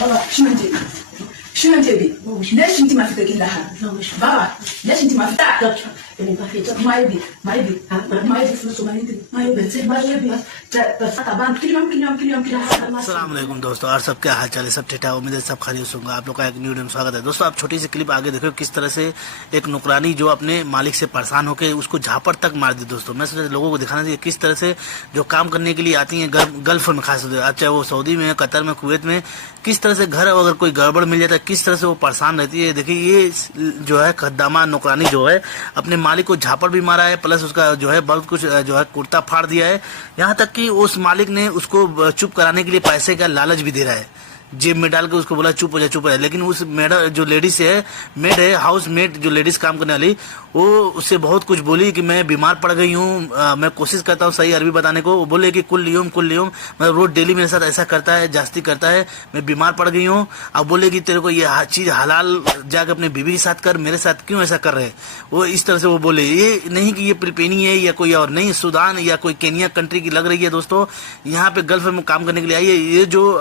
baba shiman tebi ne shinti mafita kinda ha baba ne shinti mafita maibi fluso maibi अस्सलाम वालेकुम दोस्तों, और सब क्या हाल चाल है? सब ठीक ठाक, उम्मीद है सब खैरियत होंगे। आप लोग का एक न्यू वीडियो में स्वागत है। दोस्तों, आप छोटी सी क्लिप आगे देखो किस तरह से एक नौकरानी जो अपने मालिक से परेशान होकर उसको झापड़ तक मार दी। दोस्तों, मैं सोचा लोगों को दिखाना चाहिए किस तरह से जो काम करने के लिए आती हैं गल्फ में, खास चाहे वो सऊदी में, कतर में, कुवैत में, किस तरह से घर अगर कोई गड़बड़ मिल जाता है किस तरह से वो परेशान रहती है। देखिए, ये जो है खद्दामा नौकरानी जो है अपने मालिक को झापड़ भी मारा है, प्लस उसका जो है बहुत कुछ जो है कुर्ता फाड़ दिया है। यहाँ तक कि उस मालिक ने उसको चुप कराने के लिए पैसे का लालच भी दे रहा है, जेब में डाल के उसको बोला चुप हो जाए। लेकिन उस मैडम जो लेडीज है, मेड है, हाउस मेड जो लेडीज काम करने वाली, वो उससे बहुत कुछ बोली कि मैं बीमार पड़ गई हूँ, मैं कोशिश करता हूँ सही अरबी बताने को। वो बोले कि कुल लियोम मतलब रोज डेली मेरे साथ ऐसा करता है, जास्ती करता है, मैं बीमार पड़ गई हूँ। अब बोले कि तेरे को ये चीज हलाल जाकर अपने बीवी के साथ कर, मेरे साथ क्यों ऐसा कर रहे हैं। वो इस तरह से वो बोले, ये नहीं कि ये फिलिपीनी है या कोई और नहीं, सूडान या कोई केनिया कंट्री की लग रही है। दोस्तों, यहाँ पे गल्फ में काम करने के लिए आई है। ये जो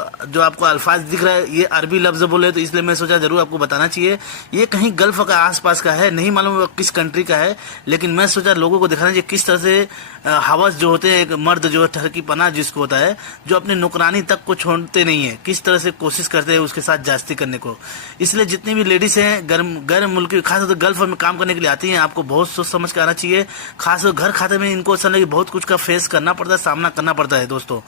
आपको अल्फाज दिख रहा है ये अरबी लफ्ज बोले, तो इसलिए मैं सोचा जरूर आपको बताना चाहिए। ये कहीं गल्फ का आसपास का है, नहीं मालूम किस कंट्री का है, लेकिन मैं सोचा लोगों को दिखाना चाहिए किस तरह से हवस जो होते हैं, एक मर्द जो ठहकी पना जिसको होता है, जो अपने नौकरानी तक को छोड़ते नहीं है, किस तरह से कोशिश करते हैं उसके साथ जास्ती करने को। इसलिए जितनी भी लेडीज हैं गर्म मुल्क खासतौर गल्फ में काम करने के लिए आती हैं, आपको बहुत सोच समझ के आना चाहिए। खासतौर घर खाते में इनको ऐसा लगे बहुत कुछ का फेस करना पड़ता है, सामना करना पड़ता है। दोस्तों,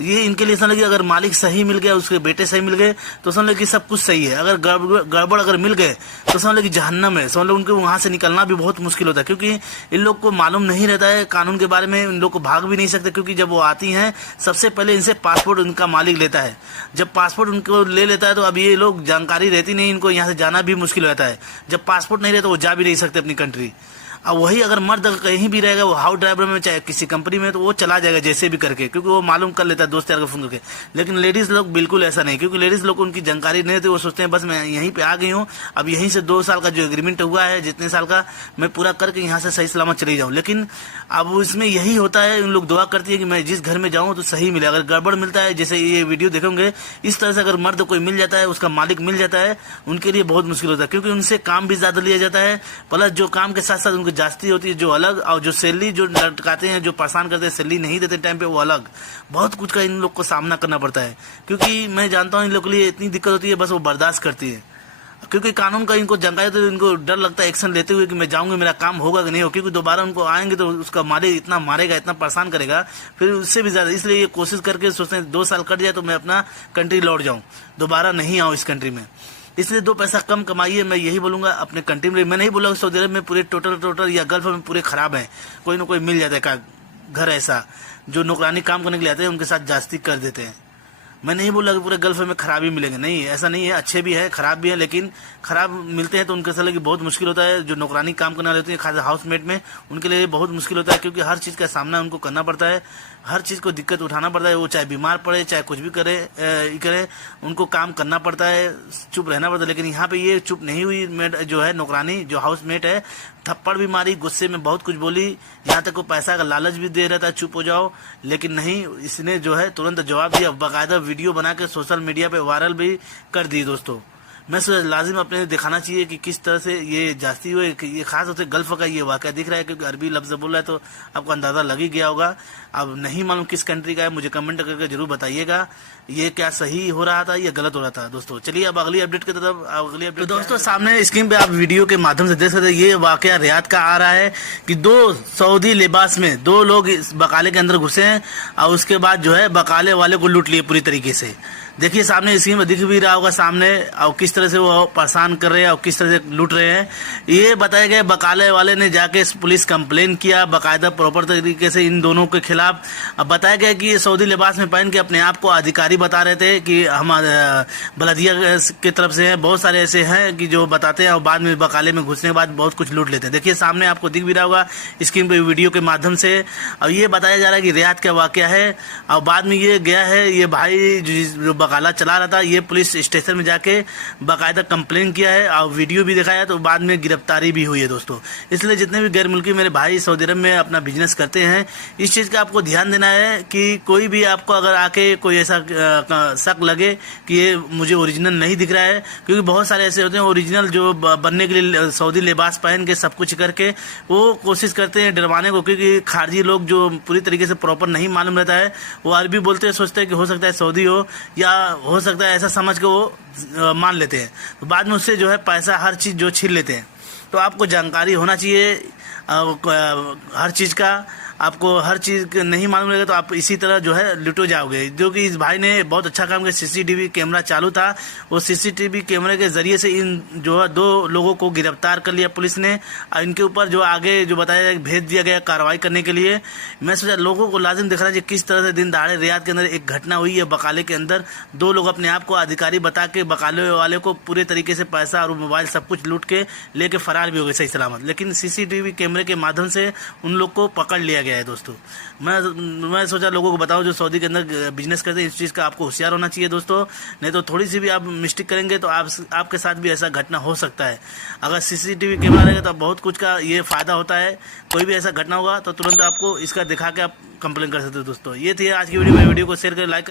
ये इनके लिए ऐसा लगे अगर मालिक सही मिल गया, उसके बेटे सही मिल गए तो समझ लो कि सब कुछ सही है। अगर गड़बड़ अगर मिल गए तो समझ लो कि जहन्नम है। समझ लो उनको वहां से निकलना भी बहुत मुश्किल होता है, क्योंकि इन लोग को मालूम नहीं रहता है कानून के बारे में। इन लोग को भाग भी नहीं सकते, क्योंकि जब वो आती हैं सबसे पहले इनसे पासपोर्ट उनका मालिक लेता है। जब पासपोर्ट उनको ले लेता है तो अब ये लोग जानकारी रहती नहीं, इनको यहाँ से जाना भी मुश्किल रहता है। जब पासपोर्ट नहीं रहता वो जा भी नहीं सकते अपनी कंट्री। अब वही अगर मर्द कहीं भी रहेगा, वो हाउस ड्राइवर में चाहे किसी कंपनी में, तो वो चला जाएगा जैसे भी करके, क्योंकि वो मालूम कर लेता है दोस्त यार को फोन करके। लेकिन लेडीज लोग बिल्कुल ऐसा नहीं, क्योंकि लेडीज लोग को उनकी जानकारी नहीं रहती। वो सोचते हैं बस मैं यहीं पे आ गई हूँ, अब यहीं से 2 साल का जो एग्रीमेंट हुआ है, जितने साल का, मैं पूरा करके यहाँ से सही सलामत चली जाऊँ। लेकिन अब इसमें यही होता है, उन लोग दुआ करती है कि मैं जिस घर में जाऊँ तो सही मिले। अगर गड़बड़ मिलता है, जैसे ये वीडियो देखेंगे, इस तरह से अगर मर्द कोई मिल जाता है, उसका मालिक मिल जाता है, उनके लिए बहुत मुश्किल होता है, क्योंकि उनसे काम भी ज्यादा लिया जाता है, प्लस जो काम के साथ साथ उनको जास्ती होती है जो अलग, और जो सैलरी जो लटकाते हैं, जो परेशान करते हैं, सैलरी नहीं देते टाइम पे, वो अलग। बहुत कुछ का इन लोग को सामना करना पड़ता है, क्योंकि मैं जानता हूँ इन लोग के लिए इतनी दिक्कत होती है, बस वो बर्दाश्त करती है, क्योंकि कानून का इनको जानकारी, तो इनको डर लगता है एक्शन लेते हुए कि मैं जाऊंगी मेरा काम होगा कि नहीं हो, क्योंकि दोबारा उनको आएंगे तो उसका मालिक इतना मारेगा, इतना परेशान करेगा, फिर उससे भी ज्यादा। इसलिए ये कोशिश करके सोचते हैं 2 साल कट जाए तो मैं अपना कंट्री लौट जाऊं, दोबारा नहीं आऊं इस कंट्री में। इसलिए 2 पैसा कम कमाइए, मैं यही बोलूंगा अपने कंट्री में। मैं नहीं बोलूंगा सऊदी अरब में पूरे टोटल या गल्फ में पूरे खराब है, कोई ना कोई मिल जाता है का घर ऐसा जो नौकरानी काम करने के लिए आते हैं, उनके साथ जास्ती कर देते हैं। मैं नहीं बोला कि पूरे गल्फ में खराब ही मिलेंगे, नहीं, ऐसा नहीं है, अच्छे भी है, खराब भी है, लेकिन खराब मिलते हैं तो उनके साथ बहुत मुश्किल होता है। जो नौकरानी काम करने वाले होते हैं, खास हाउसमेट में, उनके लिए बहुत मुश्किल होता है, क्योंकि हर चीज़ का सामना उनको करना पड़ता है, हर चीज़ को दिक्कत उठाना पड़ता है। वो चाहे बीमार पड़े, चाहे कुछ भी करे, उनको काम करना पड़ता है, चुप रहना पड़ता है। लेकिन यहाँ पे ये चुप नहीं हुई, मेड जो है नौकरानी, जो हाउसमेट है, थप्पड़ भी मारी, गुस्से में बहुत कुछ बोली, यहाँ तक को पैसा का लालच भी दे रहा था चुप हो जाओ, लेकिन नहीं, इसने जो है तुरंत जवाब दिया, बाकायदा वीडियो बना के सोशल मीडिया पे वायरल भी कर दी। दोस्तों, मैं सोचा लाजिम अपने दिखाना चाहिए कि किस तरह से ये जास्ती हुए, ये खास तौर से गल्फ का ये वाकया दिख रहा है, क्योंकि अरबी लफ्ज बोल रहा है तो आपको अंदाजा लग ही गया होगा। अब नहीं मालूम किस कंट्री का है, मुझे कमेंट करके जरूर बताइएगा ये क्या सही हो रहा था या गलत हो रहा था। दोस्तों, चलिए अब अगली अपडेट की तरफ। अगली अपडेट तो दोस्तों सामने स्क्रीन पे आप वीडियो के माध्यम से देख सकते हैं, ये वाकया रियाद का आ रहा है कि 2 सऊदी लिबास में 2 लोग इस बकाले के अंदर घुसे हैं, और उसके बाद जो है बकाले वाले को लूट लिए पूरी तरीके से। देखिए सामने स्क्रीन में दिख भी रहा होगा सामने, और किस तरह से वो परेशान कर रहे हैं और किस तरह से लूट रहे हैं। ये बताया गया बकाले वाले ने जाके पुलिस कंप्लेन किया बाकायदा प्रॉपर तरीके से इन दोनों के खिलाफ। अब बताया गया कि ये सऊदी लिबास में पहन के अपने आप को अधिकारी बता रहे थे कि हम बलदिया की तरफ से हैं। बहुत सारे ऐसे हैं कि जो बताते हैं और बाद में बकाले में घुसने के बाद बहुत कुछ लूट लेते हैं। देखिए सामने आपको दिख भी रहा होगा स्क्रीन पे वीडियो के माध्यम से। और ये बताया जा रहा है कि रियाद का वाकया है, और बाद में ये गया है, ये भाई जो बकाला चला रहा था, ये पुलिस स्टेशन में जाके बाकायदा कंप्लेन किया है और वीडियो भी दिखाया, तो बाद में गिरफ्तारी भी हुई है दोस्तों। इसलिए जितने भी गैर मुल्की मेरे भाई सऊदी अरब में अपना बिजनेस करते हैं, इस चीज़ का आपको ध्यान देना है कि कोई भी आपको अगर आके कोई ऐसा शक लगे कि ये मुझे ओरिजिनल नहीं दिख रहा है, क्योंकि बहुत सारे ऐसे होते हैं ओरिजिनल जो बनने के लिए सऊदी लिबास पहन के सब कुछ करके वो कोशिश करते हैं डरवाने को, क्योंकि खारजी लोग जो पूरी तरीके से प्रॉपर नहीं मालूम रहता है, वो अरबी बोलते हैं, सोचते हैं कि हो सकता है सऊदी हो या हो सकता है, ऐसा समझ के वो मान लेते हैं, तो बाद में उससे जो है पैसा हर चीज़ जो छीन लेते हैं। तो आपको जानकारी होना चाहिए हर चीज़ का। आपको हर चीज़ नहीं मालूम रहेगा तो आप इसी तरह जो है लुटो जाओगे। जो कि इस भाई ने बहुत अच्छा काम किया, सीसीटीवी कैमरा चालू था, वो सीसीटीवी कैमरे के जरिए से इन जो है 2 लोगों को गिरफ्तार कर लिया पुलिस ने, और इनके ऊपर जो आगे जो बताया जाए भेज दिया गया कार्रवाई करने के लिए। मैं सोचा लोगों को लाजिम दिख रहा है किस तरह से दिन दहाड़े रियाद के अंदर एक घटना हुई है, बकाले के अंदर 2 लोग अपने आप को अधिकारी बता के बकाले वाले को पूरे तरीके से पैसा और मोबाइल सब कुछ लूट के लेके फरार भी हो गए सही सलामत, लेकिन सीसीटीवी कैमरे के माध्यम से उन लोग को पकड़ लिया गया है दोस्तों। मैं सोचा लोगों को बताऊं जो सऊदी के अंदर बिजनेस करते हैं, इस चीज़ का आपको होशियार होना चाहिए दोस्तों, नहीं तो थोड़ी सी भी आप मिस्टेक करेंगे तो आपके साथ भी ऐसा घटना हो सकता है। अगर सीसीटीवी कैमरा रहेगा तो बहुत कुछ का ये फ़ायदा होता है, कोई भी ऐसा घटना होगा तो तुरंत आपको इसका दिखा के आप कंप्लेन कर सकते हो दोस्तों। ये थी आज की वीडियो में, वीडियो को शेयर करें, लाइक